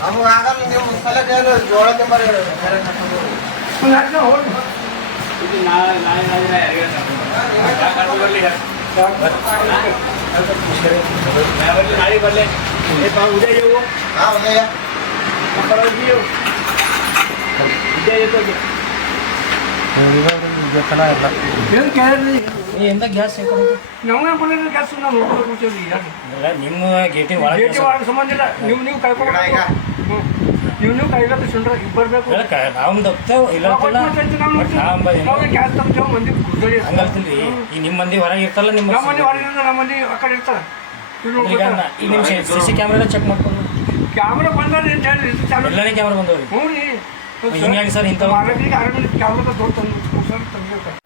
ನಮಗೆ ಆಗಲ್ಲ ನೀವು ಸಲಕ್ಕೆ ಜೋಳ ತೆಂಬರಿ नाड़ी बदले उद्या येऊ हां उद्या परवा येऊ उद्या येतो ಏನು ಕೇಳಿದ್ರಿ ಎಂತ ಗ್ಯಾಸ್ ನಮಗೆ ಬಂದಿದ್ದ ಗ್ಯಾಸ್ ನಾವು ನೋಡ್ಕೊಳ್ತೀವಿ ನಿಮ್ಮ ಗೇಟಿ ಒಳಗೆ ಸಂಬಂಧ ಇಲ್ಲ ನೀವು ಕಾಯ್ಕೊಂಡು ನೀವು ಕಾಯ್ಬೇಕು ಸುಂಡ್ರ ಇಬ್ಬರ್ಬೇಕು ನಾವು ತಪ್ತೇವೆ ಇಲ್ಲ ಗ್ಯಾಸ್ ತಪ್ಪೇವು ಮಂದಿ ಹಂಗಲ್ತಿಲ್ರಿ ಈ ನಿಮ್ಮ ಮಂದಿ ಹೊರಗೆ ಇರ್ತಲ್ಲ ನಿಮ್ಮ ನಮ್ಮ ಮಂದಿ ಹೊರಗಿಂದ ನಮ್ಮ ಮಂದಿ ಆ ಕಡೆ ಇರ್ತಾರೆ ಈಗ ಈ ನಿಮ್ಮ CC ಕ್ಯಾಮ್ರಾ ಚೆಕ್ ಮಾಡ್ಕೊಂಡು ಕ್ಯಾಮ್ರಾ ಬಂದ್ರೆ ಅಂತ ಹೇಳಿ ಎಲ್ಲನೇ ಕ್ಯಾಮ್ರಾ ಬಂದವ್ರಿ ಹ್ಞೂ ರೀ ಹಿಂಗಾಗಿ ಸರ್ ಇಂಥ ಕ್ಯಾಮ್ರಾ ದೊಡ್ಡ ತಂದು ತಂದಿರ್ತಾರೆ